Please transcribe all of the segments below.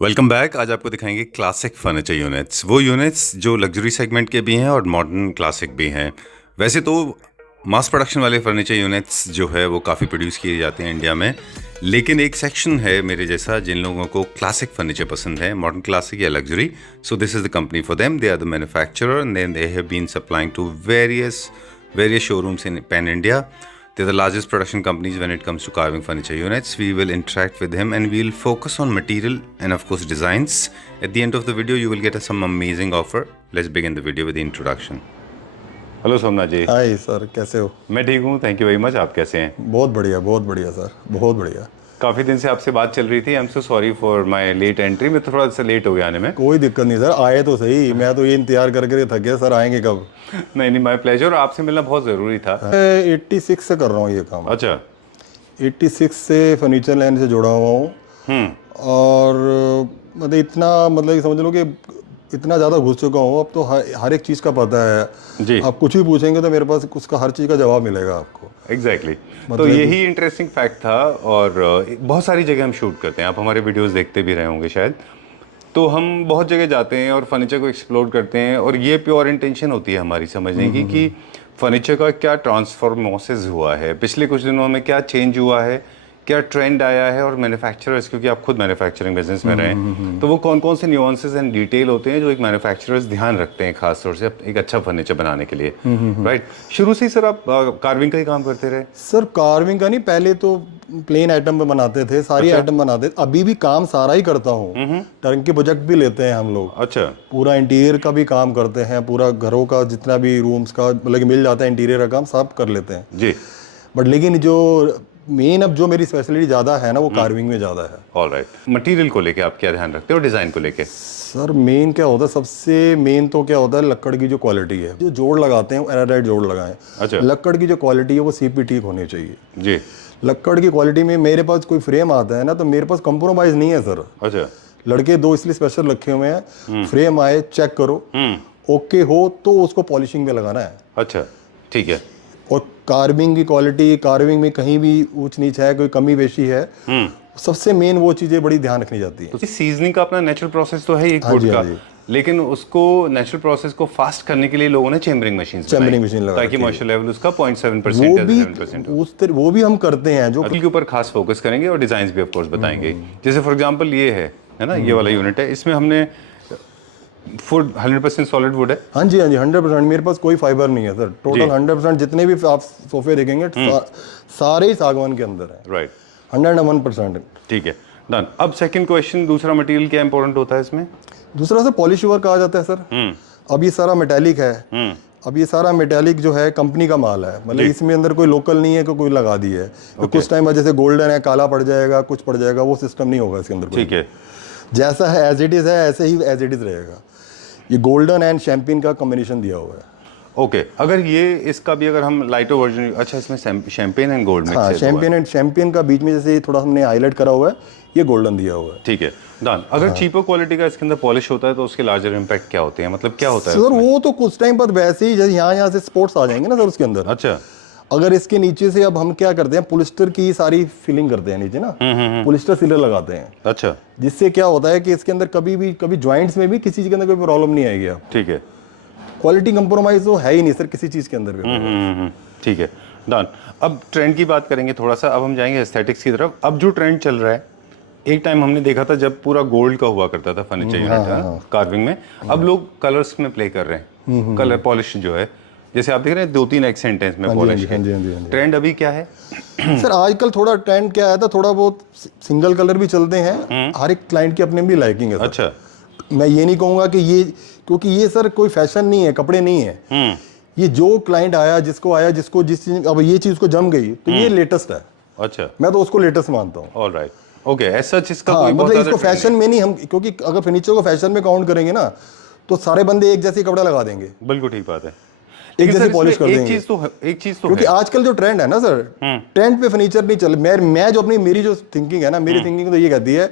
Welcome back. आज आपको दिखाएंगे क्लासिक फर्नीचर यूनिट्स, वो यूनिट्स जो लग्जरी सेगमेंट के भी हैं और मॉडर्न क्लासिक भी हैं। वैसे तो मास प्रोडक्शन वाले फर्नीचर यूनिट्स जो है वो काफ़ी प्रोड्यूस किए जाते हैं इंडिया में, लेकिन एक सेक्शन है मेरे जैसा जिन लोगों को क्लासिक फर्नीचर पसंद है, मॉडर्न क्लासिक या luxury. So this is the company for them. They are the manufacturer and they have been supplying to various showrooms in pan India. They're the largest production companies when it comes to carving furniture units. We will interact with him and we'll focus on material and of course designs. At the end of the video you will get some amazing offer. Let's begin the video with the introduction. Hello Somnath ji. Hi sir, कैसे हो? मैं ठीक हूँ, thank you very much. आप कैसे हैं? बहुत बढ़िया सर, बहुत बढ़िया। काफ़ी दिन से आपसे बात चल रही थी। I am so sorry for my late entry. मैं थोड़ा सा लेट हो गया आने में। कोई दिक्कत नहीं सर, आए तो सही। मैं तो ये इंतजार करके थक गया सर, आएंगे कब? नहीं, माय प्लेजर। आपसे मिलना बहुत ज़रूरी था। 86 से कर रहा हूँ ये काम। अच्छा। 86 से फर्नीचर लाइन से जुड़ा हुआ हूँ और मतलब ये समझ लो कि इतना ज़्यादा घुस चुका हूँ अब तो हर एक चीज़ का पता है जी। आप कुछ भी पूछेंगे तो मेरे पास उसका हर चीज़ का जवाब मिलेगा आपको। एग्जैक्टली तो यही इंटरेस्टिंग फैक्ट था। और बहुत सारी जगह हम शूट करते हैं, आप हमारे वीडियोस देखते भी रहे होंगे शायद। तो हम बहुत जगह जाते हैं और फर्नीचर को एक्सप्लोर करते हैं और ये प्योर इंटेंशन होती है हमारी समझने की कि फर्नीचर का क्या ट्रांसफॉर्मोसिस हुआ है, पिछले कुछ दिनों में क्या चेंज हुआ है, क्या ट्रेंड आया है। और मैन्युफैक्चरर्स, क्योंकि आप खुद मैन्युफैक्चरिंग बिजनेस में रहे हैं, तो वो कौन कौन से न्यूआंसेस एंड डिटेल होते हैं जो एक मैन्युफैक्चरर्स ध्यान रखते हैं खास तौर से एक अच्छा फर्नीचर बनाने के लिए। राइट। शुरू से ही सर आप कार्विंग का ही काम करते रहे? सर कार्विंग का नहीं, पहले तो प्लेन आइटम पे बनाते थे, सारी आइटम बनाते थे। अभी भी काम सारा ही करता हूँ। टर्न के प्रोजेक्ट भी लेते हैं हम लोग। अच्छा। पूरा इंटीरियर का भी काम करते हैं, पूरा घरों का जितना भी रूम्स का मतलब कि मिल जाता है इंटीरियर का काम सब कर लेते हैं जी। बट लेकिन जो मेन अब जो मेरी स्पेशलिटी ज़्यादा है ना वो कार्विंग में ज़्यादा है। ऑलराइट। मटेरियल को लेके आप क्या ध्यान रखते हो, डिज़ाइन को लेके? सर मेन क्या होता है, सबसे मेन तो क्या होता है, लकड़ की जो क्वालिटी है, जो जोड़ लगाते हैं वो एनाडाइट जोड़ लगाएं। अच्छा। लकड़ की जो क्वालिटी है वो सीपीटी होनी चाहिए जी। लकड़ की क्वालिटी में मेरे पास कोई फ्रेम आता है ना तो मेरे पास कंप्रोमाइज़ नहीं है सर। अच्छा। लड़के दो इसलिए स्पेशल रखे हुए हैं, फ्रेम आए चेक करो, ओके हो तो उसको पॉलिशिंग में लगाना है। अच्छा, ठीक है। और कार्विंग की क्वालिटी, कार्विंग में कहीं भी ऊंच नीच है, कोई कमी बेशी है, सबसे मेन वो चीजें बड़ी ध्यान रखनी जाती है। तो सीजनिंग का अपना नेचुरल प्रोसेस तो है एक वुड का, लेकिन उसको नेचुरल प्रोसेस को फास्ट करने के लिए लोगों ने चेम्बरिंग मशीन लगा ताकि मॉइस्चर लेवल उसका 0.7% वो भी हम करते हैं, जो के ऊपर खास फोकस करेंगे और डिजाइन भी ऑफ कोर्स बताएंगे। जैसे फॉर एग्जांपल ये है ना, ये वाला यूनिट है, इसमें हमने फुड 100% सॉलिड वुड है। हाँ जी 100%। मेरे पास कोई फाइबर नहीं है सर, टोटल 100%। जितने भी आप सोफे देखेंगे सारे ही सागवान के अंदर है। राइट। 101%। ठीक है, डन। अब सेकंड क्वेश्चन, दूसरा मटेरियल क्या इंपॉर्टेंट होता है इसमें? दूसरा सर पॉलिश वर्क कहा जाता है सर। अब ये सारा मेटालिक है। अब ये सारा मेटालिक जो है कंपनी का माल है, मतलब इसमें अंदर कोई लोकल नहीं है कि कोई लगा दी है। तो कुछ टाइम बाद जैसे गोल्डन है काला पड़ जाएगा, कुछ पड़ जाएगा, वो सिस्टम नहीं होगा इसके अंदर। ठीक है। जैसा है एज इट इज है, ऐसे ही एज इट इज रहेगा। ये गोल्डन एंड शैम्पेन का कॉम्बिनेशन दिया हुआ है। ओके। अगर ये इसका भी अगर हम लाइटर वर्जन, अच्छा इसमें शैम्पेन एंड गोल्ड मिक्स है? हाँ, शैम्पेन एंड शैम्पेन का बीच में जैसे थोड़ा हमने हाईलाइट करा हुआ है, ये गोल्डन दिया हुआ है। ठीक है, डन। अगर चीपर क्वालिटी का इसके अंदर पॉलिश होता है तो उसके लार्जर इम्पैक्ट क्या होते हैं, मतलब क्या होता है सर? वो तो कुछ टाइम बाद वैसे ही जैसे यहाँ से स्पोर्ट्स आ जाएंगे ना सर उसके अंदर। अच्छा। अगर इसके नीचे से अब हम क्या करते हैं, पोलिस्टर की सारी फिलिंग करते हैं नीचे ना, पोलिस्टर सीलर लगाते हैं। अच्छा। जिससे क्या होता है कि इसके अंदर कभी ज्वाइंट्स में भी किसी चीज के अंदर कोई प्रॉब्लम नहीं आएगी। ठीक है। क्वालिटी कंप्रोमाइज तो है ही नहीं सर किसी चीज के अंदर भी। ठीक है, डन। अब ट्रेंड की बात करेंगे थोड़ा सा, अब हम जाएंगे एस्थेटिक्स की तरफ। अब जो ट्रेंड चल रहा है, एक टाइम हमने देखा था जब पूरा गोल्ड का हुआ करता था फर्नीचर यूनिट कार्विंग में। अब लोग कलर्स में प्ले कर रहे हैं, कलर पॉलिश जो है, जैसे आप देख रहे हैं 2-3 एक्सेंट है इसमें पॉलिश है। ट्रेंड अभी क्या है सर? आजकल थोड़ा ट्रेंड क्या आया था, थोड़ा बहुत सिंगल कलर भी चलते हैं। हर एक क्लाइंट की अपनी भी लाइकिंग है। अच्छा। मैं ये नहीं कहूंगा कि ये, क्योंकि ये सर कोई फैशन नहीं है, कपड़े नहीं है। ये जो क्लाइंट आया, जिसको आया, जिसको जिस चीज, अब ये चीज उसको जम गई तो ये लेटेस्ट है। अच्छा। मैं तो उसको लेटेस्ट मानता हूँ। Alright, okay. एज सच इसका हाँ, कोई मतलब इसको फैशन में नहीं हम, क्योंकि अगर फर्नीचर को फैशन में काउंट करेंगे ना तो सारे बंदे एक जैसे कपड़ा लगा देंगे। बिल्कुल ठीक बात है, एक जैसे पॉलिश कर देंगे। एक चीज तो क्योंकि आजकल जो ट्रेंड है ना सर, ट्रेंड पे फर्नीचर नहीं चल। मैं जो मेरी जो थिंकिंग है ना, मेरी थिंकिंग तो ये कहती है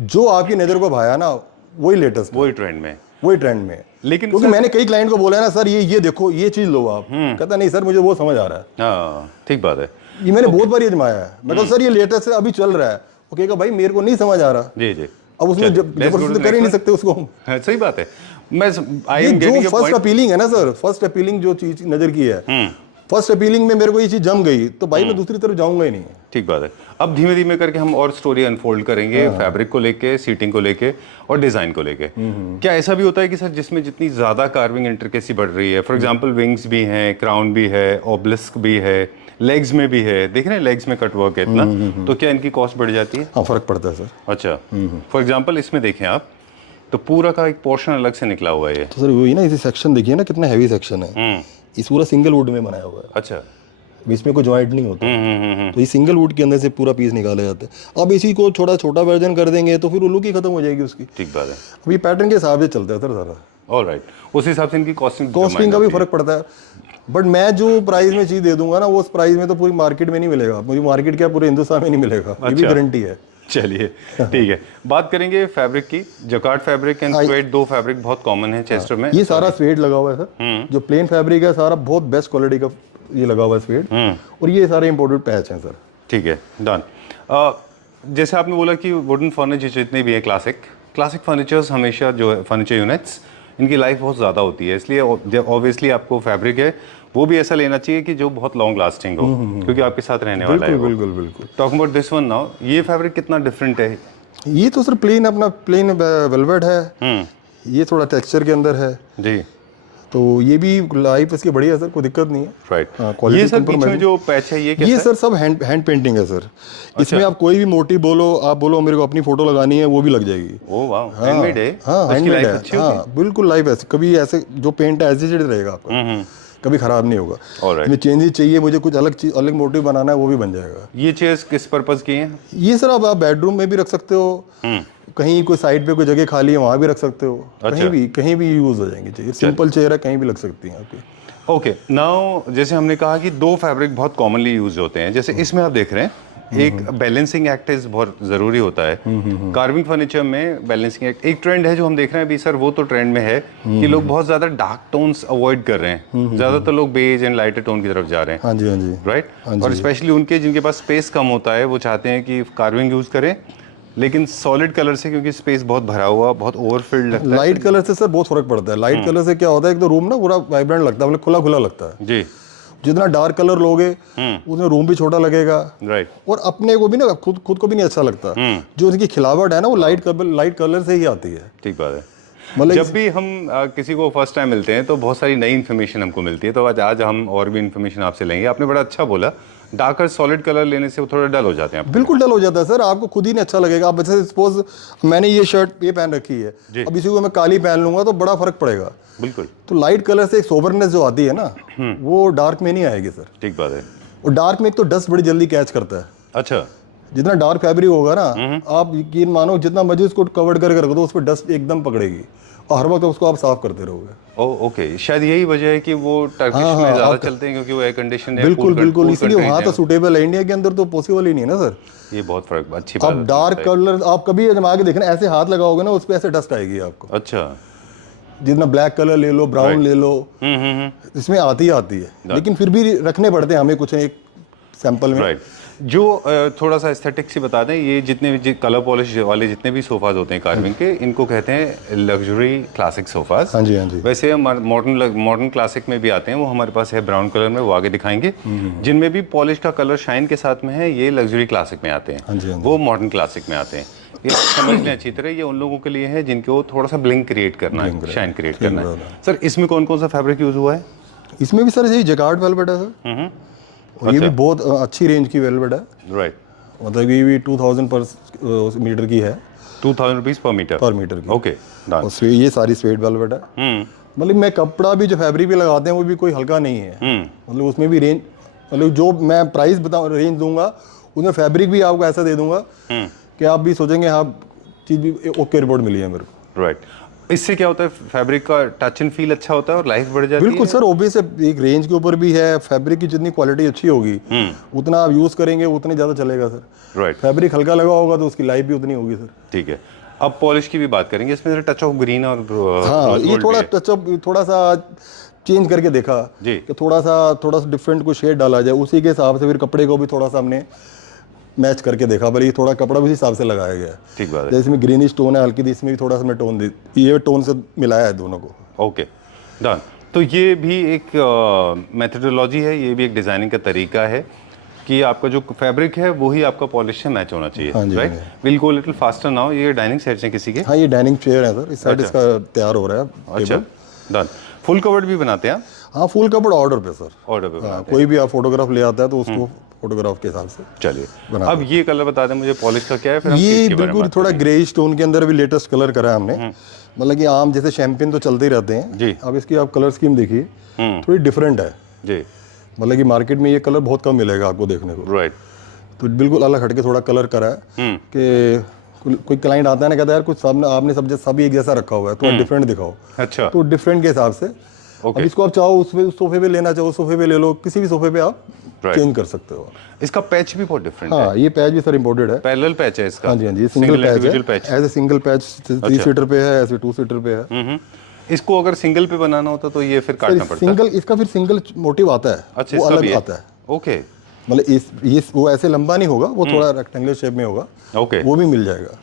जो आपकी नजर को भाया ना वही लेटेस्ट, वही ट्रेंड में, वही ट्रेंड में। लेकिन क्योंकि मैंने कई क्लाइंट को बोला है ना, सर ये देखो ये चीज लो आप, कहता नहीं सर मुझे वो समझ आ रहा है। हाँ, ठीक बात है। ये मैंने बहुत बार आजमाया है। मैं कहता सर ये लेटेस्ट है, अभी चल रहा है। वो कहेगा भाई मेरे को नहीं समझ आ रहा। जी जी। अब उसमें जबरदस्ती कर ही नहीं सकते उसको हम। हाँ, सही बात है। मैं आई ये एम जो गेटिंग योर फर्स्ट अपीलिंग है ना सर, फर्स्ट अपीलिंग जो चीज नजर की है, फर्स्ट अपीलिंग में मेरे को ये चीज जम गई तो भाई मैं दूसरी तरफ जाऊंगा ही नहीं। ठीक बात है। अब धीमे धीमे करके हम और स्टोरी अनफोल्ड करेंगे, फैब्रिक को लेके, सीटिंग को लेके और डिजाइन को लेके। क्या ऐसा भी होता है कि सर जिसमें जितनी ज्यादा कार्विंग इंट्रिकेसी बढ़ रही है, फॉर एग्जांपल विंग्स भी हैं, क्राउन भी है, ऑब्लिस्क भी है, लेग्स में भी है, देख रहे हैं लेग्स में कटवर्क है इतना, तो क्या इनकी कॉस्ट बढ़ जाती है? हाँ, फर्क पड़ता है सर। अच्छा, फॉर एग्जांपल इसमें देखें आप, तो पूरा का एक पोर्शन अलग से निकला हुआ है ये। तो सर वही ना, इसी सेक्शन देखिए ना कितना हैवी सेक्शन है, इस पूरा सिंगल वुड में बनाया हुआ है। अच्छा। बीच में कोई जॉइंट नहीं होता, तो ये सिंगल वुड के अंदर से पूरा पीस निकाले जाते हैं। अब इसी को थोड़ा छोटा वर्जन कर देंगे तो फिर वो लुक ही खत्म हो जाएगी उसकी। ठीक बात है। अब ये पैटर्न के हिसाब से चलता है सर सारा। ऑलराइट, उस हिसाब से इनकी कॉस्टिंग का भी फर्क पड़ता है, बट मैं जो प्राइस में चीज दे दूंगा ना, वो उस प्राइस में तो पूरी मार्केट में नहीं मिलेगा। मुझे मार्केट क्या पूरे हिंदुस्तान में नहीं मिलेगा, ये भी गारंटी है। चलिए ठीक है, बात करेंगे फैब्रिक की। जकार्ड फैब्रिक एंड स्वेड, दो फैब्रिक बहुत कॉमन है चेस्टर में। ये सारा स्वेड लगा हुआ है सर, जो प्लेन फैब्रिक है सारा बहुत बेस्ट क्वालिटी का ये लगा हुआ है स्वेड, और ये सारे इंपोर्टेड पैच हैं सर। ठीक है, डन। जैसे आपने बोला कि वुडन फर्नीचर जितने भी हैं क्लासिक फर्नीचर्स, हमेशा जो है फर्नीचर यूनिट्स, इनकी लाइफ बहुत ज़्यादा होती है, इसलिए ऑब्वियसली आपको फैब्रिक है वो भी ऐसा लेना चाहिए कि जो बहुत लॉन्ग लास्टिंग हो, क्योंकि आपके साथ रहने वाला है। बिल्कुल बिल्कुल। Talking about this one now, ये फैब्रिक कितना डिफरेंट है? ये तो सर प्लेन अपना प्लेन वेलवेट है, ये थोड़ा टेक्सचर के अंदर है जी, तो ये भी लाइफ इसकी बढ़िया है सर, कोई दिक्कत नहीं है। राइट। ये सर बीच में जो पैच है ये कैसा ये है? सर सब हैंड पेंटिंग है सर। इसमें आप कोई भी मोटिव बोलो, आप बोलो मेरे को अपनी फोटो लगानी है, वो भी लग जाएगी। ओह वाह, हैंडमेड है। हाँ, हैंडमेड है। अच्छी हाँ बिल्कुल, लाइफ ऐसे कभी ऐसे जो पेंट है ऐसे रहेगा आपका, कभी खराब नहीं होगा। Alright. मैं चेंजेस चाहिए, मुझे कुछ अलग चीज अलग मोटिव बनाना है, वो भी बन जाएगा। ये चेयर्स किस पर्पस की हैं? ये सर आप बेडरूम में भी रख सकते हो, कहीं कोई साइड पे कोई जगह खाली है वहां भी रख सकते हो। अच्छा। कहीं भी यूज हो जाएंगे चेयर, सिंपल चेयर है, कहीं भी लग सकती है आपकी। ओके, नाउ जैसे हमने कहा कि दो फैब्रिक बहुत कॉमनली यूज होते हैं, जैसे इसमें आप देख रहे हैं एक बैलेंसिंग एक्ट इज बहुत जरूरी होता है कार्विंग फर्नीचर में। बैलेंसिंग एक्ट एक ट्रेंड है जो हम देख रहे हैं अभी सर, वो तो ट्रेंड में है कि लोग बहुत ज्यादा डार्क टोन्स अवॉइड कर रहे हैं, ज्यादातर लोग बेज एंड लाइटर टोन की तरफ जा रहे हैं। हाँ जी, हाँ जी, राइट। और स्पेशली उनके जिनके पास स्पेस कम होता है, वो चाहते हैं कि कार्विंग यूज करें लेकिन सॉलिड कलर से, क्योंकि स्पेस बहुत भरा हुआ, बहुत ओवरफिल्ड लगता है। लाइट कलर से सर बहुत फर्क पड़ता है। लाइट कलर से क्या होता है, एक तो रूम ना पूरा वाइब्रेंट लगता है, मतलब खुला खुला लगता है जी। जितना डार्क कलर लोगे उतना रूम भी छोटा लगेगा, राइट। और अपने को भी ना खुद को भी नहीं अच्छा लगता। जो उनकी खिलावट है ना, वो लाइट कलर से ही आती है। ठीक बात है। मतलब जब भी हम किसी को फर्स्ट टाइम मिलते हैं तो बहुत सारी नई इन्फॉर्मेशन हमको मिलती है, तो आज हम और भी इन्फॉर्मेशन आपसे लेंगे। आपने बड़ा अच्छा बोला, डार्कर सॉलिड कलर लेने से वो थोड़ा डल हो जाते हैं। बिल्कुल डल हो जाता है सर, आपको खुद ही नहीं अच्छा लगेगा। आप जैसे सपोज मैंने ये शर्ट ये पहन रखी है, अब इसी को मैं काली पहन लूंगा तो बड़ा फर्क पड़ेगा। बिल्कुल। तो लाइट कलर से एक सोबरनेस जो आती है ना, वो डार्क में नहीं आएगी सर। ठीक बात है। और डार्क में एक तो डस्ट बड़ी जल्दी कैच करता है। अच्छा। जितना डार्क फैब्रिक होगा ना, आप यकीन मानो जितना मर्जी उसको कवर करके रख दो, उस पर डस्ट एकदम पकड़ेगी और हर वक्त उसको आप साफ करते रहोगे। ओके, शायद यही वजह है कि वो टर्किश में ज्यादा चलते हैं, क्योंकि वो एयर कंडीशन है। बिल्कुल, इसलिए वहां तो सूटेबल है। इंडिया के अंदर तो पॉसिबल ही नहीं है ना सर। ये बहुत फर्क, अच्छी बात है। आप डार्क कलर आप कभी जमा के देखना, ऐसे हाथ लगाओगे ना उस पर ऐसे डस्ट आएगी आपको। अच्छा। जितना ब्लैक कलर ले लो, ब्राउन ले लो, इसमें आती है, लेकिन फिर भी रखने पड़ते हैं हमें कुछ एक सैंपल में। राइट। जो थोड़ा सा एस्थेटिक से बता दें, ये जितने भी कलर पॉलिश वाले जितने भी सोफाज होते हैं कार्विंग के, इनको कहते हैं लग्जरी क्लासिक सोफाज। हाँ जी, हाँ जी। वैसे मॉडर्न क्लासिक में भी आते हैं, वो हमारे पास है ब्राउन कलर में, वो आगे दिखाएंगे। जिनमें भी पॉलिश का कलर शाइन के साथ में है, ये लग्जरी क्लासिक में आते हैं। हाँ जी, हाँ जी। वो मॉडर्न क्लासिक में आते हैं। ये समझ लें अच्छी तरह, ये उन लोगों के लिए है जिनको थोड़ा सा ब्लिंक क्रिएट करना है, शाइन क्रिएट करना है। सर इसमें कौन कौन सा फैब्रिक यूज हुआ है? इसमें भी सर यही जकार्ड वेलवेट है सर, और ये भी बहुत अच्छी रेंज की वेलवेट है। राइट। मतलब ये भी 2000 पर मीटर की है। 2000 रुपीज पर मीटर की। ओके। और ये सारी स्वेट वेलवेट है। मतलब मैं कपड़ा भी जो फैब्रिक भी लगाते हैं वो भी कोई हल्का नहीं है। मतलब उसमें भी रेंज, मतलब जो मैं प्राइस रेंज दूंगा उसमें फैब्रिक भी आपको ऐसा दे दूंगा कि आप भी सोचेंगे हाँ चीज़ भी ओके रिपोर्ट मिली है मेरे को। राइट। इससे क्या होता है, फैब्रिक का टच एंड फील अच्छा होता है और लाइफ बढ़ जाती है। बिल्कुल सर, ऑब्वियस है, एक रेंज के ऊपर भी है। फैब्रिक की जितनी क्वालिटी अच्छी होगी उतना आप यूज करेंगे उतने ज्यादा चलेगा सर। राइट। फैब्रिक हल्का लगा होगा तो उसकी लाइफ भी उतनी होगी सर। ठीक है, अब पॉलिश की भी बात करेंगे। इसमें टच ऑफ ग्रीन और हाँ, ये थोड़ा टचअप थोड़ा सा चेंज करके देखा जी कि थोड़ा सा डिफरेंट कोई शेड डाला जाए, उसी के हिसाब से फिर कपड़े को भी थोड़ा सा हमने मैच करके देखा, भले ये थोड़ा कपड़ा भी उस हिसाब से लगाया गया है। ठीक बात है। जैसे इसमें ग्रीनिश टोन है हल्की, दी इसमें भी थोड़ा सा मैं टोन दी, ये टोन से मिलाया है दोनों को। Okay done. तो ये भी एक मेथडोलॉजी है, ये भी एक डिज़ाइनिंग का तरीका है कि आपका जो फैब्रिक है वही आपका पॉलिश से मैच होना चाहिए, हाँ जी, राइट? हाँ जी। Will go little faster now. ये डाइनिंग सेट्स हैं किसी के? हाँ, ये डाइनिंग चेयर है सर, इस साइड अच्छा। इसका तैयार हो रहा है अच्छा टेबल। डन। फुल कवर्ड भी बनाते हैं आप? हाँ, फुल कपड़ ऑर्डर पे सर। ऑर्डर पे हाँ, बनाते कोई भी आप फोटोग्राफ ले आता है तो उसको फोटोग्राफ के हिसाब से हैं? चलिए बना अब ये कलर बता दें मुझे पॉलिश का क्या है, फिर हम ये चीज़ के बारे में बिल्कुल बात थोड़ा करेंगे। ग्रे स्टोन के अंदर भी लेटेस्ट कलर करा है हमने। मतलब कि आम जैसे शैम्पेन तो चलते ही रहते हैं जी। अब इसकी आप कलर स्कीम देखिए, थोड़ी डिफरेंट है। जी मतलब कि मार्केट में ये कलर बहुत कम मिलेगा आपको देखने को, राइट। तो बिल्कुल अलग हटके थोड़ा कलर करा है कि कोई क्लाइंट आता है ना, कहता है यार कुछ सब आपने सब सभी एक जैसा रखा हुआ है, थोड़ा डिफरेंट दिखाओ। अच्छा तो डिफरेंट के हिसाब से अब इसको आप चाहो उस सोफे पे लेना चाहो सोफे पे ले लो, किसी भी सोफे पे आप Right. चेंज कर सकते हो। इसका पैच भी बहुत डिफरेंट है। हाँ, ये पैच भी सर इम्पोर्टेड है। पैरेलल पैच है इसका? हाँ जी, हाँ जी, ये सिंगल पैच इंडिविजुअल है। Patch. As a single patch 3 seater पे है, ऐसे 2 सीटर पे है। इसको अगर सिंगल पे बनाना होता तो ये फिर काटना पड़ता है? सिंगल, इसका फिर सिंगल मोटिव आता है। अच्छा, वो इसका अलग भी है? आता है। ओके मतलब इस वो ऐसे लंबा नहीं होगा, वो थोड़ा रेक्टेंगुलर शेप में होगा, ओके। वो भी मिल जाएगा।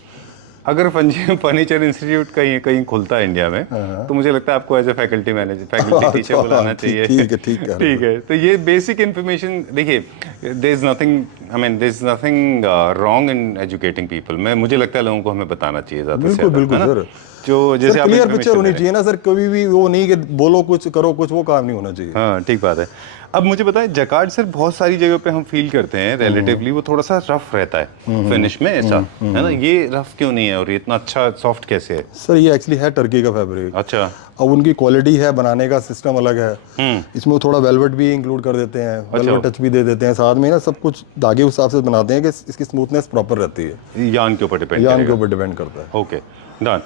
अगर फर्नीचर इंस्टीट्यूट कहीं कहीं खुलता है इंडिया में तो मुझे लगता है आपको as a faculty manager, faculty teacher बुलाना चाहिए। ठीक है, ठीक है। ठीक है। तो ये बेसिक इन्फॉर्मेशन देखिए, there is nothing, I mean there is nothing wrong in educating people. मुझे लगता है लोगों को हमें बताना चाहिए ज़्यादा से बिल्कुल ज़्यादा, बिल्कुल है ना? सर। जो जैसे आप क्लियर information पिक्चर होनी दे रहे हैं। चाहिए ना सर, कभी भी वो नहीं कि बोलो कुछ करो कुछ, वो काम नहीं होना चाहिए। हाँ ठीक बात है। अब मुझे बताएं, जकार्ड सर बहुत सारी जगह पे हम फील करते हैं रिलेटिवली वो थोड़ा सा रफ रहता है फिनिश में, ऐसा है ना? ये रफ क्यों नहीं है और ये इतना अच्छा सॉफ्ट कैसे है? सर ये एक्चुअली है टर्की का फैब्रिक। अच्छा। अब उनकी क्वालिटी है, बनाने का सिस्टम अलग है। इसमें वो थोड़ा वेलवेट भी इंक्लूड कर देते हैं, वेलवेट टच भी दे देते हैं साथ में ना, सब कुछ धागे उस हिसाब से बनाते हैं कि इसकी स्मूथनेस प्रॉपर रहती है। यान के ऊपर डिपेंड यान के ऊपर डिपेंड करता है। Okay done.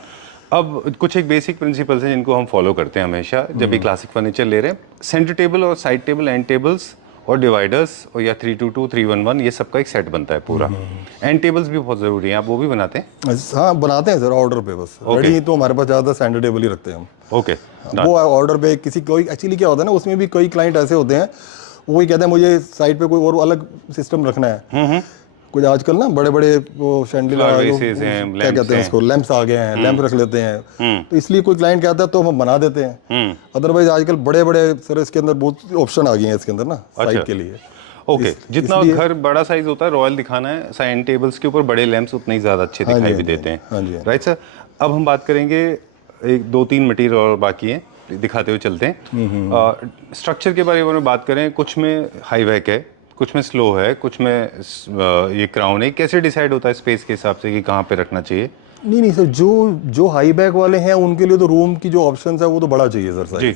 अब कुछ एक बेसिक प्रिंसिपल्स हैं जिनको हम फॉलो करते हैं हमेशा जब भी क्लासिक फर्नीचर ले रहे हैं। सेंटर टेबल और साइड टेबल, एंड टेबल्स और डिवाइडर्स, और या 322, 311, ये सबका एक सेट बनता है पूरा। एंड टेबल्स भी बहुत ज़रूरी हैं, आप वो भी बनाते हैं? हाँ, बनाते हैं सर ऑर्डर पे, बस रेडी तो हमारे पास ज़्यादा सेंटर टेबल ही रखते हैं हम। ओके वो ऑर्डर पे किसी कोई एक्चुअली क्या होता है ना, उसमें भी कई क्लाइंट ऐसे होते हैं वो ही कहते हैं मुझे साइड पे कोई और अलग सिस्टम रखना है। कुछ आजकल ना बड़े बड़े वो शैंडिला क्या कहते हैं उसको, लैंप्स आ गए हैं, लैंप रख लेते हैं, तो इसलिए कोई क्लाइंट कहता है तो हम बना देते हैं। अदरवाइज आजकल बड़े बड़े सर इसके अंदर बहुत ऑप्शन आ गए हैं इसके अंदर ना साइड के लिए। ओके जितना घर बड़ा साइज होता है, रॉयल दिखाना है, साइड टेबल्स के ऊपर बड़े लैंप्स उतने ही ज़्यादा अच्छे दिखाई भी देते हैं, राइट सर? अब हम बात करेंगे, एक 2-3 मटीरियल और बाकी हैं, दिखाते हुए चलते हैं। स्ट्रक्चर के बारे में बात करें, कुछ में हाई वैक है, कुछ में स्लो है, कुछ में ये क्राउन है। कैसे डिसाइड होता है स्पेस के हिसाब से कि कहाँ पे रखना चाहिए? नहीं सर, जो हाई बैक वाले हैं उनके लिए तो रूम की जो ऑप्शंस है वो तो बड़ा चाहिए सर साइज,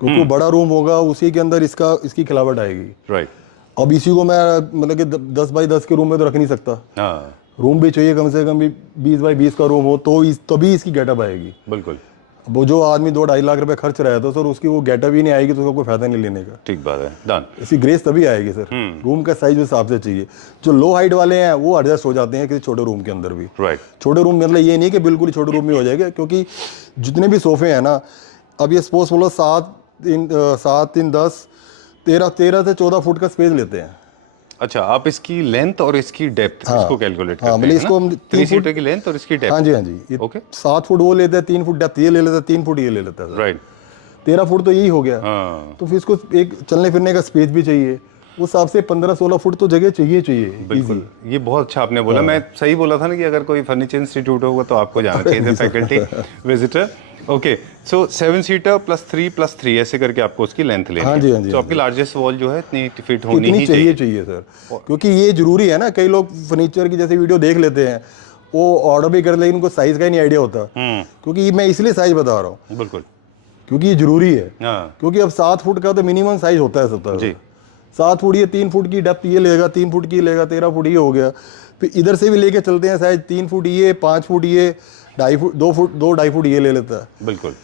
क्योंकि बड़ा रूम होगा उसी के अंदर इसकी खिलावट आएगी। राइट। अब इसी को मैं मतलब कि 10 बाई 10 के रूम में तो रख नहीं सकता। हाँ, रूम भी चाहिए कम से कम भी 20 बाई 20 का रूम हो तो तभी इसकी गेटअप आएगी। बिल्कुल। वो जो आदमी 2-2.5 लाख रुपए खर्च रहा है तो सर उसकी वो गेटअप ही नहीं आएगी तो उसका कोई फायदा नहीं लेने का। ठीक बात है, डन। इसकी ग्रेस तभी आएगी सर, रूम का साइज उस हिसाब से चाहिए। जो लो हाइट वाले हैं वो एडजस्ट हो जाते हैं किसी छोटे रूम के अंदर भी। राइट। छोटे रूम मतलब ये नहीं कि बिल्कुल ही छोटे रूम में हो जाएगा, क्योंकि जितने भी सोफे हैं ना, अब ये सपोज बोलो 7, 3, 10, 13 से 14 फुट का स्पेस लेते हैं। अच्छा, आप इसकी लेंथ और इसकी डेप्थ इसको कैलकुलेट करते हैं? मतलब इसको हम 3 सीटर की लेंथ और इसकी डेप्थ। हाँ जी, हाँ जी। ओके। 7 फुट वो लेते हैं, 3 फुट डेप्थ ये ले लेता है, 3 फुट ये ले लेता है। राइट। 13 फुट तो यही हो गया। हाँ। तो फिर इसको एक चलने फिरने का स्पेस भी चाहिए, उस हिसाब से 15-16 फुट तो जगह चाहिए। बिल्कुल, ये बहुत अच्छा आपने बोला। मैं सही बोला था ना कि अगर कोई फर्नीचर इंस्टीट्यूट होगा तो आपको जाना चाहिए फैकल्टी विजिटर। ओके, सो 7 सीटर +3 ऐसे करके आपको उसकी लेंथ लेनी है। हाँ जी, हाँ जी। तो आपकी लार्जेस्ट वॉल जो है इतनी फिट होनी इतनी ही चाहिए सर, क्योंकि ये जरूरी है ना। कई लोग फर्नीचर की जैसे वीडियो देख लेते हैं, वो ऑर्डर भी कर, लेकिन उनको साइज का ही नहीं आइडिया होता। क्योंकि मैं इसलिए साइज बता रहा हूँ, बिल्कुल, क्योंकि ये जरूरी है। हाँ। क्योंकि अब 7 फुट का तो मिनिमम साइज होता है सबका जी। 7 फुट ये 3 फुट की डेप्थ ये लेगा, 3 फुट की लेगा, 13 फुट ये हो गया। फिर इधर से भी लेके चलते हैं साइज 3 फुट ये, 5 फुट ये, 2.5 फुट, 2.5 फुट ये ले लेता है। बिल्कुल।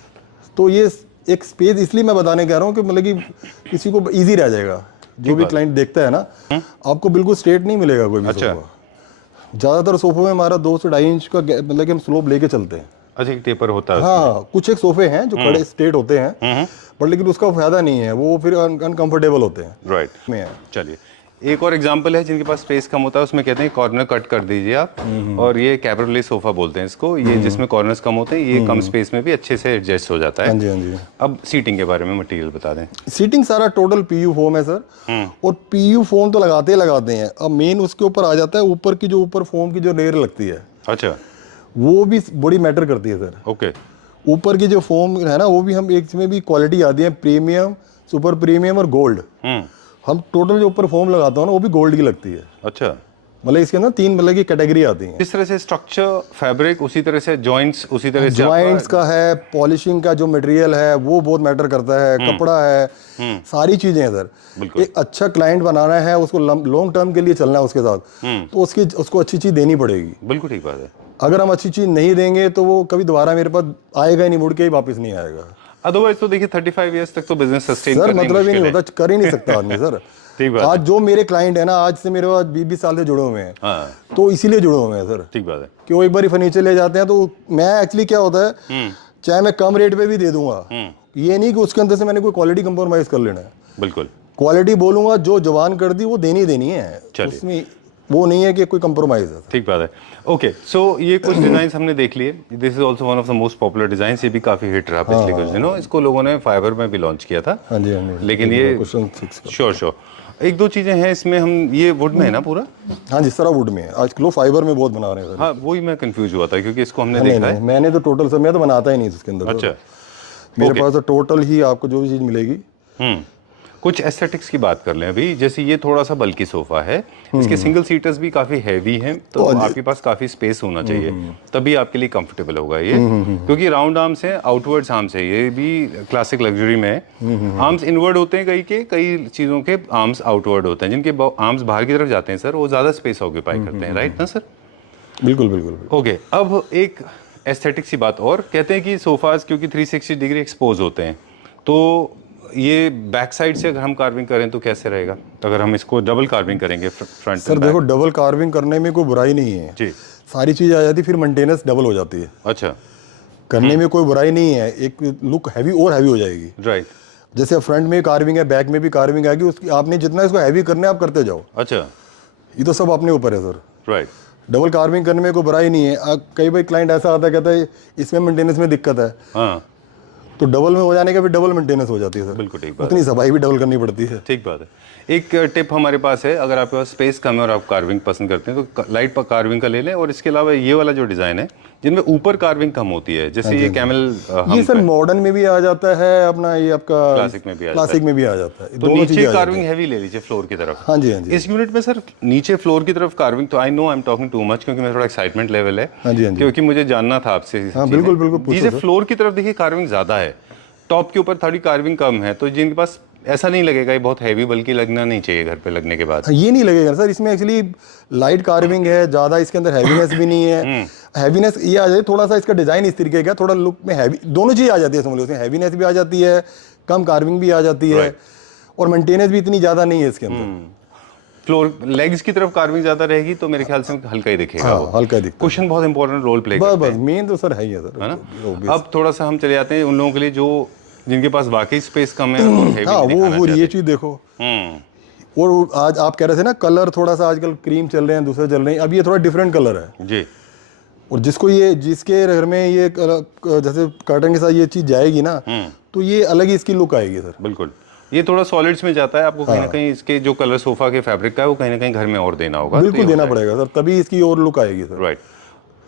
तो ये एक स्पेस इसलिए मैं बताने कह रहा हूँ कि मतलब कि किसी को इजी रह जाएगा, जो भी क्लाइंट देखता है ना, आपको बिल्कुल स्ट्रेट नहीं मिलेगा कोई भी। अच्छा। सोफा ज़्यादातर सोफों में हमारा 2 से 2.5 इंच का मतलब कि हम स्लोप लेके चलते हैं। अच्छा, एक टेपर होता है? हाँ, कुछ एक सोफे हैं जो खड़े स्ट्रेट होते हैं, बट लेकिन उसका फायदा नहीं है, वो फिर अनकंफर्टेबल होते हैं। राइट में है। चलिए, एक और एग्जांपल है जिनके पास स्पेस कम होता है, उसमें कहते हैं कॉर्नर कट कर दीजिए आप, और ये कैब्रियोलेट सोफा बोलते हैं इसको, ये जिसमें कॉर्नर्स कम होते हैं, ये कम स्पेस में भी अच्छे से एडजस्ट हो जाता है। हाँ जी, हाँ जी। अब सीटिंग के बारे में मटेरियल बता दें। सीटिंग सारा टोटल पीयू फोम है सर, और पीयू फोम तो लगाते हैं। अब मेन उसके ऊपर आ जाता है ऊपर की, जो ऊपर फोम की जो लेयर लगती है, अच्छा, वो भी बड़ी मैटर करती है सर। ओके। ऊपर की जो फोम है ना, वो भी हम एक इसमें भी क्वालिटी आती है, प्रीमियम, सुपर प्रीमियम और गोल्ड। हम टोटल जो ऊपर फोम लगाता हूँ ना, वो भी गोल्ड की लगती है। अच्छा, मतलब इसके अंदर 3 मतलब की कैटेगरी आती है। इस तरह से स्ट्रक्चर, फैब्रिक, उसी तरह से जॉइंट्स, उसी तरह से जॉइंट्स का है, पॉलिशिंग का जो मटेरियल है वो बहुत मैटर करता है, कपड़ा है, सारी चीजें हैं सर। एक अच्छा क्लाइंट बनाना है, उसको लॉन्ग टर्म के लिए चलना है उसके साथ, तो उसको अच्छी चीज देनी पड़ेगी। बिल्कुल ठीक बात है। अगर हम अच्छी चीज नहीं देंगे तो वो कभी दोबारा मेरे पास आएगा ही नहीं, मुड़ के ही वापस नहीं आएगा। अदरवाइज तो देखिए 35 इयर्स तक तो बिजनेस सस्टेन सर करना मतलब ही नहीं होता, कर ही नहीं सकता आदमी सर। ठीक बात आज जो मेरे क्लाइंट है ना, आज से मेरे पास 20 साल से जुड़े हुए हैं, तो इसीलिए जुड़े हुए हैं सर। ठीक बात है कि वो एक बार फर्नीचर ले जाते हैं, तो मैं एक्चुअली क्या होता है, चाहे मैं कम रेट पे भी दे दूंगा, ये नहीं कि उसके अंदर से मैंने कोई क्वालिटी कंप्रोमाइज कर लेना है। बिल्कुल, क्वालिटी बोलूंगा, जो जवान कर दी वो देनी है, उसमें वो नहीं है कि कोई कंप्रोमाइज है। ठीक बात है। ओके, सो ये कुछ डिजाइन्स हमने देख लिए। This is also one of the most popular designs. ये भी काफी हिट रहा पिछले कुछ दिनों। इसको लोगों ने फाइबर में भी लॉन्च किया था। हाँ जी, हाँ जी। लेकिन ये श्योर एक दो चीजें हैं इसमें, हम ये वुड में है ना पूरा? हाँ जी, सारा वुड में है। आज लो फाइबर में बहुत बना रहे हैं सर। हाँ, वही मैं कंफ्यूज हुआ था क्योंकि इसको हमने देखा है। मैंने तो टोटल सर, मैं तो बनाता ही नहीं इसके अंदर। अच्छा, मेरे पास तो टोटल ही आपको जो भी चीज मिलेगी। कुछ एस्थेटिक्स की बात कर लें अभी। जैसे ये थोड़ा सा बल्की सोफा है, इसके सिंगल सीटर्स भी काफी हैवी हैं, तो आपके पास काफी स्पेस होना चाहिए, तभी आपके लिए कंफर्टेबल होगा ये। क्योंकि राउंड आर्म्स हैं, आउटवर्ड्स आर्म्स है, ये भी क्लासिक लग्जरी में है। आर्म्स इनवर्ड होते हैं कई चीज़ों के आर्म्स आउटवर्ड होते हैं। जिनके आर्म्स बाहर की तरफ जाते हैं सर, वो ज़्यादा स्पेस ऑक्यूपाई करते हैं, राइट ना सर? बिल्कुल बिल्कुल। ओके, अब एक एस्थेटिक सी बात और, कहते हैं कि सोफाज क्योंकि 360 डिग्री एक्सपोज होते हैं, तो ये बैक साइड से अगर हम कार्विंग करें तो कैसे रहेगा, अगर हम इसको डबल कार्विंग करेंगे फ्रंट? सर देखो, डबल कार्विंग करने में कोई बुराई नहीं है जी, सारी चीज़ आ जाती, फिर मेंटेनेंस डबल हो जाती है। अच्छा, करने में कोई बुराई नहीं है, एक लुक हैवी और हैवी हो जाएगी। राइट। जैसे फ्रंट में कार्विंग है, बैक में भी कार्विंग आएगी, उसकी आपने जितना इसको हैवी करना है आप करते जाओ। अच्छा, ये तो सब अपने ऊपर है सर। राइट। डबल कार्विंग करने में कोई बुराई नहीं है। कई बार क्लाइंट ऐसा आता है, कहता है इसमें मेंटेनेंस में दिक्कत है, हाँ, तो डबल में हो जाने का फिर डबल मेंटेनेंस हो जाती है सर। बिल्कुल ठीक बात, उतनी सफाई भी डबल करनी पड़ती है। ठीक बात है। एक टिप हमारे पास है, अगर आपके पास स्पेस कम है और आप कार्विंग पसंद करते हैं तो लाइट पर कार्विंग का ले लें। और इसके अलावा ये वाला जो डिज़ाइन है जिनमें ऊपर कार्विंग कम होती है, जैसे ये कैमल, ये सर मॉडर्न में भी आ जाता है अपना, ये आपका क्लासिक में भी आ जाता है। तो दोनों नीचे कार्विंग हैवी ले लीजिए फ्लोर की तरफ। हाँ जी, हाँ जी। इस यूनिट में सर नीचे फ्लोर की तरफ कार्विंग, तो I know I am talking too much क्योंकि मेरा थोड़ा एक्साइटमेंट लेवल है, हाँ जी, हाँ जी। क्योंकि मुझे जानना था आपसे। हाँ बिल्कुल बिल्कुल। चीज़ें फ्लोर की तरफ देखिए कार्विंग ज़्यादा है, टॉप के ऊपर थोड़ी कार्विंग कम है, तो जिनके पास ऐसा नहीं लगेगा ये बहुत हैवी, बल्कि लगना नहीं चाहिए घर पे लगने के बाद। ये नहीं लगेगा सर, इसमें एक्चुअली लाइट कार्विंग है ज़्यादा, इसके अंदर हैवीनेस भी नहीं है। हैवीनेस ये आ जाती, थोड़ा सा इसका डिजाइन इस तरीके का, थोड़ा लुक में हैवी, दोनों चीज़ आ जाती है, समझ लो उसमें हैवीनेस भी आ जाती है, कम कार्विंग भी आ जाती है, और मेंटेनेंस भी इतनी ज़्यादा नहीं है इसके अंदर। फ्लोर लेग्स की तरफ कार्विंग ज्यादा रहेगी तो मेरे ख्याल से हल्का ही दिखेगा। वो हल्का दिखता है। कुशन बहुत इंपॉर्टेंट रोल प्ले करता है। बस मेन तो सर है ही है सर, है ना? अब थोड़ा सा हम चले जाते हैं उन लोगों के लिए जो जिनके पास वाकई स्पेस कम है और हेवी हाँ, दिखाना वो चाहते ये चीज़ देखो। और आज आप कह रहे थे ना कलर, थोड़ा सा आजकल क्रीम चल रहे हैं, दूसरे चल रहे हैं, अब ये थोड़ा डिफरेंट कलर है जी। और जिसके घर में ये जैसे कर्टन के साथ ये चीज़ जाएगी ना, तो ये अलग ही इसकी लुक आएगी सर। बिल्कुल, ये थोड़ा सॉलिड्स में जाता है, आपको कहीं ना कहीं इसके जो कलर सोफा के फैब्रिक का है वो कहीं ना कहीं घर में और देना होगा। बिल्कुल देना पड़ेगा सर, तभी इसकी और लुक आएगी सर। राइट।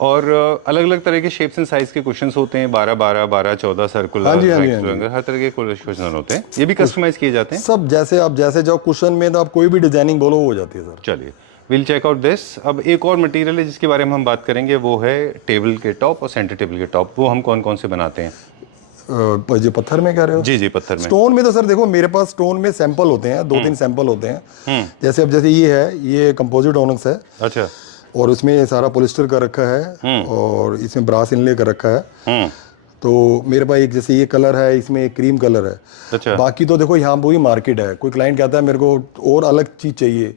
और अलग अलग तरह के शेप्स एंड साइज के कुशन्स होते हैं, 12-12, 12-14 सर्कुलर, हर तरह के कुशन होते हैं। ये भी कस्टमाइज किए जाते हैं सब, जैसे आप जैसे जाओ कुशन में, तो आप कोई भी डिजाइनिंग बोलो हो जाती है सर। चलिए, विल चेक आउट दिस। अब एक और मटेरियल है जिसके बारे में हम बात करेंगे, वो है टेबल के टॉप और सेंटर टेबल के टॉप। वो हम कौन कौन से बनाते हैं? जो पत्थर में कह रहे हो? जी जी, पत्थर में। स्टोन में तो सर देखो, मेरे पास स्टोन में सैंपल होते हैं, 2-3 सैंपल होते हैं। जैसे ये है, ये कंपोजिट ओनक्स है। अच्छा। और उसमें सारा पॉलिस्टर का रखा है, और इसमें ब्रास इनले का रखा है। तो मेरे पास एक जैसे ये कलर है, इसमें एक क्रीम कलर है। अच्छा। बाकी तो देखो यहाँ पूरी मार्केट है, कोई क्लाइंट कहता है मेरे को और अलग चीज चाहिए,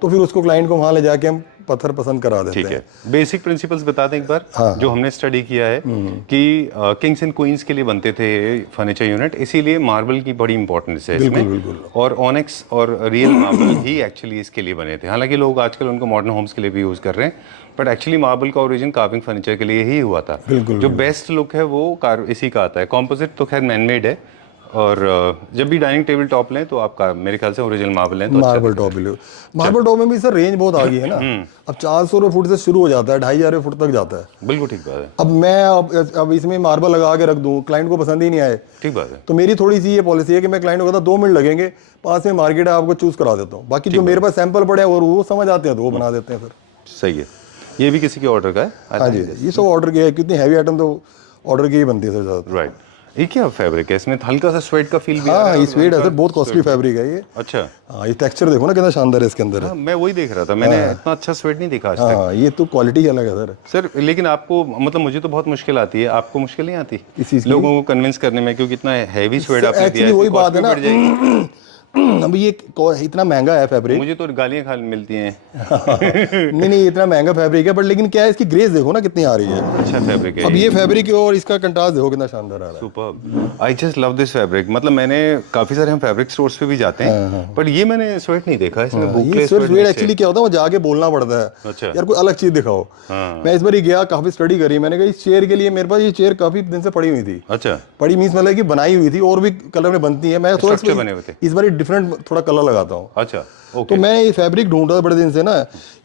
तो फिर उसको क्लाइंट को वहाँ ले जाके हम पत्थर पसंद करा देते ठीक हैं। है, बेसिक प्रिंसिपल्स बता दें एक बार। जो हमने स्टडी किया है कि किंग्स एंड क्वींस के लिए बनते थे फर्नीचर यूनिट, इसीलिए मार्बल की बड़ी इंपॉर्टेंस है इसमें। बिल्कुल। और ऑनेक्स और रियल मार्बल ही एक्चुअली इसके लिए बने थे। हालांकि लोग आजकल उनको मॉडर्न होम्स के लिए भी यूज़ कर रहे हैं, बट एक्चुअली मार्बल का ओरिजिन कार्विंग फर्नीचर के लिए ही हुआ था। जो बेस्ट लुक है वो इसी का आता है। कॉम्पोजिट तो खैर मैनमेड है, और जब भी डाइनिंग टेबल टॉप लें तो आपका मेरे ख्याल से ओरिजिनल मार्बल लें तो मार्बल टॉप भी लो। मार्बल टॉप में भी सर रेंज बहुत आ गई है ना। अब 400 फुट से शुरू हो जाता है, 2500 फुट तक जाता है। बिल्कुल ठीक बात है। अब मैं अब इसमें मार्बल लगा के रख दूं, क्लाइंट को पसंद ही नहीं आए, ठीक बात है। तो मेरी थोड़ी सी ये पॉलिसी है कि मैं क्लाइंट को कहता 2 मिनट लगेंगे, पास में मार्केट है, आपको चूज करा देता हूँ। बाकी जो मेरे पास सैंपल पड़े हैं और वो समझ आते हैं तो वो बना देते हैं सर। सही है। ये भी किसी के ऑर्डर का है? हाँ जी, ये सब ऑर्डर किया है। कितनी हैवी आइटम तो ऑर्डर की ही बनती है सर ज़्यादातर। राइट। ये क्या फैब्रिक है? इसमें हल्का सा स्वेट का फील भी आ रहा हाँ, है। ये स्वेट है सर, बहुत कॉस्टली फैब्रिक है ये। अच्छा। हाँ, ये टेक्सचर देखो ना कितना शानदार है इसके अंदर। हाँ, मैं वही देख रहा था, मैंने इतना अच्छा स्वेट नहीं देखा आज तक। हाँ, ये तो क्वालिटी अलग है सर। सर लेकिन आपको, मतलब मुझे तो बहुत मुश्किल आती है, आपको मुश्किल नहीं आती इस चीज़ की? लोगों को कन्विंस करने में, क्योंकि इतना हैवी स्वेट आपने दिया है? एक्चुअली वही बात है ना, बढ़ जाएगी। अब ये इतना महंगा है फैब्रिक। मुझे तो गालियां खा मिलती हैं। नहीं, इतना महंगा फैब्रिक है, बट लेकिन क्या है, इसकी ग्रेस देखो ना कितनी आ रही है। अच्छा फैब्रिक है। अब ये फैब्रिक है और इसका कंट्रास्ट देखो कितना शानदार आ रहा है। Superb. I just love this fabric. मतलब मैंने काफी सारे हम फैब्रिक स्टोर्स पे भी जाते हैं, बट ये मैंने स्वेट नहीं देखा इसमें। ये स्वेट एक्चुअली क्या होता है, वो जाके बोलना पड़ता है। अच्छा। यार कोई अलग चीज दिखाओ। मैं इस बार ही गया, काफी स्टडी करी मैंने कहा इस चेयर के लिए मेरे पास ये चेयर काफी दिन से पड़ी हुई थी। अच्छा। पड़ी मीन्स मतलब कि बनाई हुई थी, और भी कलर में बनती है। मैं थोड़ा इस बार डिफरेंट थोड़ा कलर लगाता हूँ। अच्छा, तो मैं ये फैब्रिक ढूंढ रहा था बड़े दिन से ना,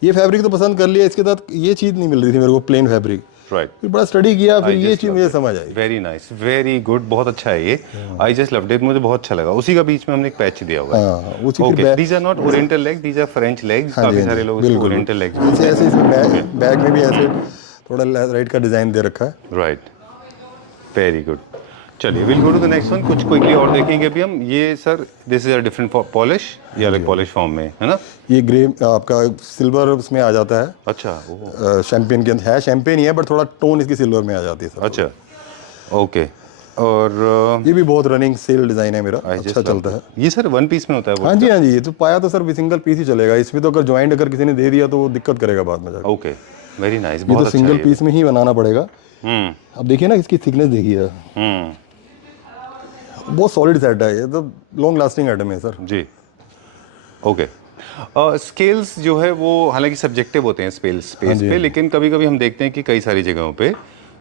ये फैब्रिक तो पसंद कर लिया, इसके साथ ये चीज नहीं मिल रही थी मेरे को, प्लेन फैब्रिक। राइट। फिर बड़ा स्टडी किया, फिर ये चीज मुझे समझ आई। वेरी नाइस, वेरी गुड, बहुत अच्छा है ये। आई जस्ट लव्ड इट, मुझे बहुत अच्छा लगा। उसी का बीच में हमने एक पैच दिया हुआ है। Okay, these are not oriental leg, these are French legs. काफी सारे लोग इसको ओरिएंटल लेग्स। ऐसे इसमें बैग में भी ऐसे थोड़ा राइट का डिजाइन दे रखा है। Right, very good. चलिए, will go to the next one. कुछ क्विकली और देखेंगे अभी हम। ये sir, this is a different polish, ये अलग पॉलिश फॉर्म में है ना? ये ग्रे आपका सिल्वर उसमें आ जाता है। अच्छा। शैंपेन के अंदर है, शैंपेन ही है, बट थोड़ा टोन इसकी सिल्वर में आ जाती है सर। अच्छा, ओके। और ये भी बहुत रनिंग सेल डिजाइन है मेरा, अच्छा चलता है। ये सर वन पीस में होता है वो? हाँ जी, हाँ जी। ये तो पाया तो सर सिंगल पीस ही चलेगा। इसमें तो अगर ज्वाइंट अगर किसी ने दे दिया तो वो दिक्कत करेगा बाद में जाकर। ओके, वेरी नाइस, ये बहुत तो अच्छा। सिंगल पीस में ही बनाना पड़ेगा। अब देखिए ना इसकी थिकनेस देखिए, बहुत सॉलिड सेट है। ये तो लॉन्ग लास्टिंग आइटम है सर जी। ओके। स्केल्स जो है वो हालांकि सब्जेक्टिव होते हैं स्पेस पे, लेकिन कभी कभी हम देखते हैं कि कई सारी जगहों पे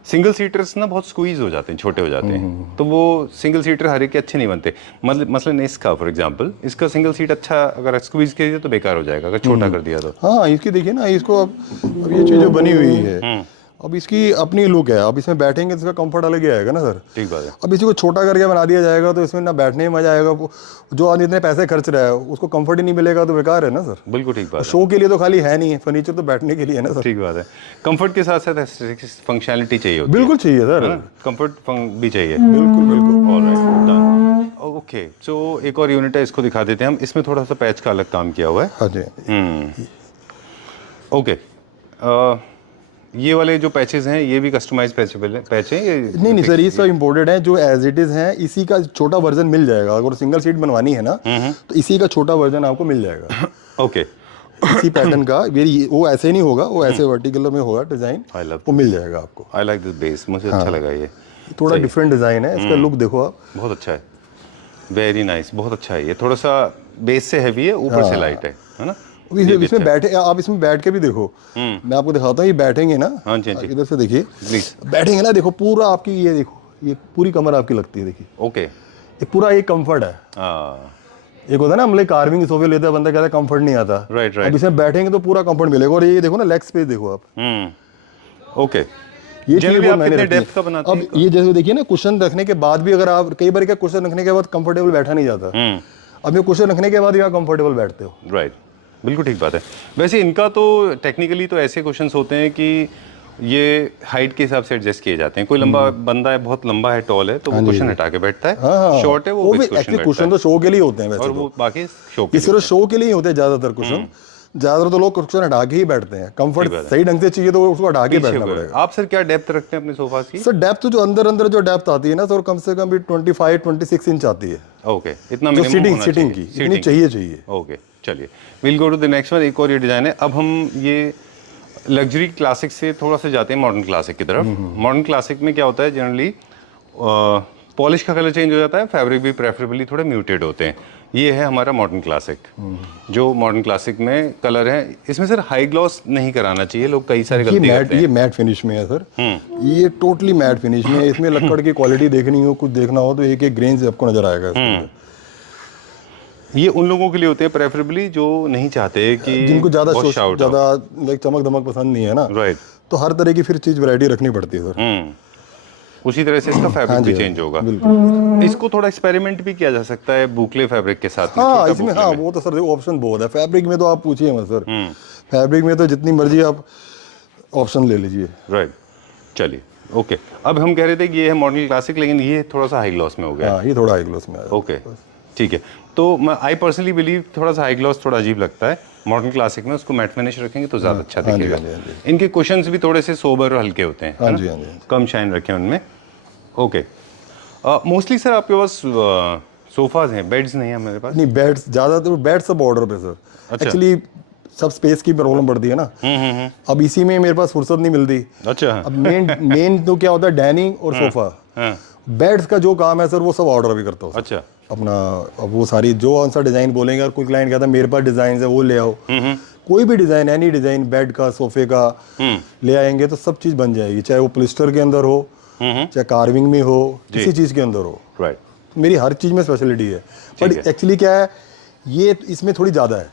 सिंगल सीटर्स ना बहुत स्क्वीज हो जाते हैं, छोटे हो जाते हैं, तो वो सिंगल सीटर हर एक के अच्छे नहीं बनते। मसलन इसका फॉर एग्जांपल, इसका सिंगल सीट अच्छा अगर स्क्वीज कर दिया तो बेकार हो जाएगा, अगर छोटा कर दिया तो। हाँ, इसकी देखिए ना, इसको अब ये चीज़ जो बनी हुई है, अब इसकी अपनी लुक है। अब इसमें बैठेंगे तो इसका कंफर्ट अलग ही आएगा ना सर। ठीक बात है। अब इसी को छोटा करके बना दिया जाएगा तो इसमें ना बैठने में मजा आएगा। जो आदमी इतने पैसे खर्च रहा है उसको कंफर्ट ही नहीं मिलेगा तो बेकार है ना सर। बिल्कुल ठीक बात है। शो के लिए तो खाली है नहीं, फर्नीचर तो बैठने के लिए है ना सर। ठीक बात है। कंफर्ट के साथ साथ फंक्शनैलिटी चाहिए होती है। बिल्कुल चाहिए सर, कंफर्ट भी चाहिए। बिल्कुल बिल्कुल। Alright, done. ओके, सो एक और यूनिट है, इसको दिखा देते हैं हम। इसमें थोड़ा सा पैच का अलग काम किया हुआ है। हाँ जी। ओके, ये वाले जो पैचेस हैं ये भी कस्टमाइज पैच है ये? नहीं सर, ये सब इम्पोर्टेड है। जो एज इट इज है इसी का छोटा वर्जन मिल जाएगा। अगर सिंगल सीट बनवानी है ना तो इसी का छोटा वर्जन आपको मिल जाएगा। ओके। इसी पैटर्न का, वो ऐसे नहीं होगा, वो ऐसे वर्टिकल में होगा डिजाइन, वो मिल जाएगा आपको। आई लाइक दिस बेस, मुझे अच्छा लगा ये। थोड़ा डिफरेंट डिजाइन है, इसका लुक देखो आप, बहुत अच्छा है, वेरी नाइस, बहुत अच्छा है। ये थोड़ा सा बेस से हैवी है, ऊपर से लाइट है ना? इसमें बैठे आप, इसमें बैठ के भी देखो, मैं आपको दिखाता हूँ। ये बैठेंगे ना, हाँ जी, इधर से देखिए, बैठेंगे ना, देखो पूरा आपकी, ये देखो, ये पूरी कमर आपकी लगती है, देखिए। ओके, ये पूरा एक कंफर्ट है। एक होता है ना, हम लोग कार्विंग सोफे लेते हैं, बंदा कहता है कंफर्ट नहीं आता। राइट। अब इसमें बैठेंगे तो पूरा कंफर्ट मिलेगा। और ये देखो ना, लेग स्पेस देखो आप। ओके, ये चीज आप कितने डेप्थ का बनाते हैं? अब ये जैसे देखिए ना, कुशन रखने के बाद भी अगर आप, कई बार क्या कुशन रखने के बाद कंफर्टेबल बैठा नहीं जाता, अब ये कुशन रखने के बाद भी आप कंफर्टेबल बैठते हो। राइट, बिल्कुल ठीक बात है। वैसे इनका तो टेक्निकली तो ऐसे क्वेश्चंस होते हैं कि ये हाइट के हिसाब से एडजस्ट किए जाते हैं। कोई लंबा बंदा है, बहुत लंबा है, टॉल है, तो वो क्वेश्चन हटा के बैठता है। शॉर्ट है वो क्वेश्चन तो शो के लिए होते हैं वैसे, और वो बाकी शो के लिए, सिर्फ शो के लिए होते हैं ज्यादातर क्वेश्चन। ज्यादातर तो लोग क्वेश्चन हटा के ही बैठते हैं। कंफर्ट सही ढंग से चाहिए तो उसको हटा के बैठना पड़ेगा। आप सर क्या डेप्थ रखते हैं अपने सोफा की? सर डेप्थ जो अंदर जो डेप्थ आती है ना सर, कम से कम भी 25-26 इंच आती है। ओके, इतना मिनिमम सिटिंग की इतनी चाहिए। ओके, चलिए, will go to the next one. एक और ये डिजाइन है। अब हम ये लग्जरी क्लासिक से थोड़ा सा जाते हैं मॉडर्न क्लासिक की तरफ। मॉडर्न क्लासिक में क्या होता है, जनरली पॉलिश का कलर चेंज हो जाता है, फैब्रिक भी प्रेफरेबली थोड़े म्यूटेड होते हैं। ये है हमारा मॉडर्न क्लासिक। जो मॉडर्न क्लासिक में कलर है, इसमें सर हाई ग्लॉस नहीं कराना चाहिए, लोग कई सारे गलती करते हैं। ये मैट फिनिश में है सर, ये टोटली मैट फिनिश में है। इसमें लक्कड़ की क्वालिटी देखनी हो, कुछ देखना हो तो एक एक ग्रेन से आपको नजर आएगा इसके अंदर। ये उन लोगों के लिए होते हैं प्रेफरेबली जो नहीं चाहते कि जिनको ज्यादा shout ज्यादा लाइक चमक धमक पसंद नहीं है ना, राइट। तो हर तरह की फिर चीज वैरायटी रखनी पड़ती है सर। उसी तरह से इसका फैब्रिक भी चेंज होगा। इसको थोड़ा एक्सपेरिमेंट भी किया जा सकता है बुकले फैब्रिक के साथ में, हाँ छोटा इसमें बुकले हाँ में। वो तो सर ऑप्शन बहुत है। फैब्रिक में तो आप पूछिए मत सर, फैब्रिक में तो जितनी मर्जी आप ऑप्शन ले लीजिए। राइट, चलिए ओके। अब हम कह रहे थे कि ये है मॉडर्न क्लासिक, लेकिन ये थोड़ा सा हाई ग्लॉस में हो गया। हाँ ये थोड़ा हाई ग्लॉस में आया। ओके, ठीक है। तो आई पर्सनली बिलीव थोड़ा सा हाई ग्लॉस थोड़ा अजीब लगता है। मॉडर्न क्लासिक में उसको मैट फिनिश रखेंगे तो ज़्यादा अच्छा दिखेगा। इनके कुशन्स भी थोड़े से सोबर और हल्के होते हैं, हाँ जी हाँ जी। कम शाइन रखें उनमें। ओके, मोस्टली सर आपके पास सोफाज हैं, बेड्स नहीं है हमारे पास। नहीं बेड्स ज़्यादातर बेड सब ऑर्डर पे सर। अच्छा। एक्चुअली सब स्पेस की प्रॉब्लम पड़ती है ना। अब इसी में मेरे पास फुर्सत नहीं मिलती। अच्छा। अब मेन तो क्या होता है, डाइनिंग और सोफा। बेड्स का जो काम है सर वो सब ऑर्डर भी करता हूँ। अच्छा। अपना अब वो सारी जो सा डिजाइन बोलेंगे, और कोई क्लाइंट कहता है मेरे पास डिजाइन है वो ले आओ, कोई भी डिजाइन, एनी डिजाइन, बेड का, सोफे का ले आएंगे तो सब चीज बन जाएगी, चाहे वो प्लिस्टर के अंदर हो, चाहे कार्विंग में हो, किसी चीज के अंदर हो। राइट, मेरी हर चीज में स्पेशलिटी है। बट एक्चुअली क्या है, ये इसमें थोड़ी ज्यादा है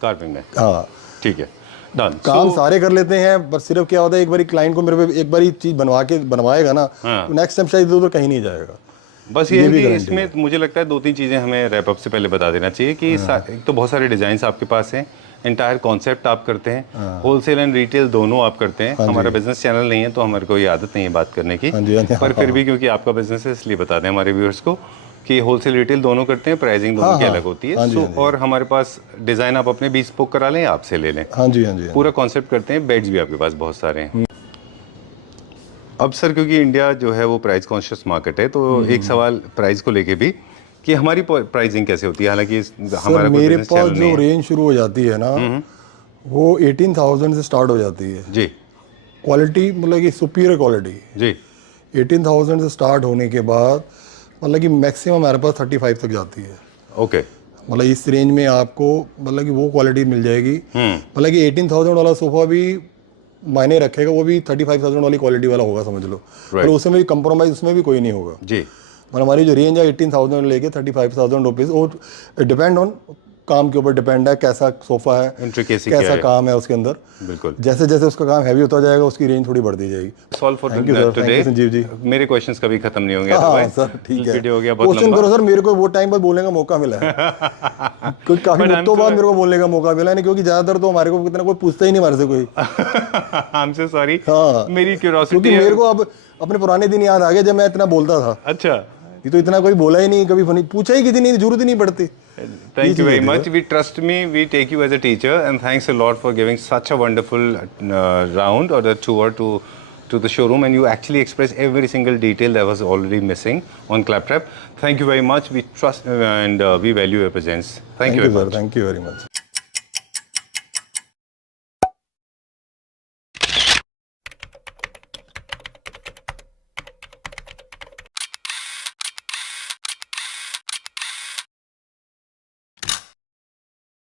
कार्विंग में। हाँ ठीक है, डन। काम सारे कर लेते हैं, बस सिर्फ क्या होता है, एक बार क्लाइंट को मेरे पे एक बार चीज बनवाएगा ना, तो नेक्स्ट टाइम शायद इधर कहीं नहीं जाएगा। बस ये है कि इसमें मुझे लगता है 2-3 चीज़ें हमें रैप अप से पहले बता देना चाहिए कि एक तो बहुत सारे डिजाइन्स आपके पास हैं, एंटायर कॉन्सेप्ट आप करते हैं, होलसेल एंड रिटेल दोनों आप करते हैं। हमारा बिजनेस चैनल नहीं है तो हमारे को ये आदत नहीं है बात करने की, पर फिर भी क्योंकि आपका बिजनेस है इसलिए बता दें हमारे व्यूअर्स को कि होलसेल रिटेल दोनों करते हैं, प्राइसिंग दोनों की अलग होती है। सो और हमारे पास डिज़ाइन आप अपने भी स्पोक करा लें, आपसे ले लें। हाँ जी हाँ जी। पूरा कॉन्सेप्ट करते हैं। बेड्स भी आपके पास बहुत सारे हैं। अब सर क्योंकि इंडिया जो है वो प्राइस कॉन्शियस मार्केट है, तो एक सवाल प्राइस को लेके भी कि हमारी प्राइसिंग कैसे होती है, हालांकि हमारा कोई मेरे बिजनेस पास चैनल नहीं जो है। रेंज शुरू हो जाती है ना, वो 18,000 से स्टार्ट हो जाती है। जी क्वालिटी मतलब कि सुपीरियर क्वालिटी। जी। 18,000 से स्टार्ट होने के बाद मतलब कि मैक्सिमम हमारे पास 35 तक जाती है। ओके। मतलब इस रेंज में आपको मतलब कि वो क्वालिटी मिल जाएगी। मतलब कि 18,000 वाला सोफा भी मायने रखेगा, वो भी 35,000 वाली क्वालिटी वाला होगा समझ लो। और उसमें भी कंप्रोमाइज उसमें भी कोई नहीं होगा जी। मतलब हमारी जो रेंज है 18,000 लेके 35,000 रुपीज़, और डिपेंड ऑन काम के ऊपर डिपेंड है, कैसा सोफा है, इंट्रिकेसी कैसा काम है उसके अंदर। बिल्कुल। जैसे जैसे उसका काम हैवी होता जाएगा उसकी रेंज थोड़ी बढ़ती जाएगी। Solve for thank you sir, thank you Sanjeev ji. मेरे क्वेश्चंस कभी खत्म नहीं होंगे। हाँ सर ठीक है, वीडियो हो गया बहुत क्वेश्चन लंबा। करो सर, मेरे को वो टाइम पर बोलने का मौका मिला है। क्योंकि काफी वक्तों बाद मेरे को बोलने का मौका मिला है, क्योंकि ज्यादातर तो हमारे को कितना कोई पूछता ही नहीं हमारे से कोई। आई एम सो सॉरी। हाँ मेरी क्यूरियोसिटी क्योंकि मेरे को अब अपने पुराने दिन याद आ गए जब मैं इतना बोलता था। अच्छा। ये तो इतना कोई बोला ही नहीं, कभी पूछा ही किसी ने, जरूरत ही नहीं पड़ती। Thank you very much. We trust me. We take you as a teacher, and thanks a lot for giving such a wonderful round or the tour to the showroom, and you actually express every single detail that was already missing on Claptrap. Thank you very much. We trust and we value your presence. Thank you very much. Thank you very much.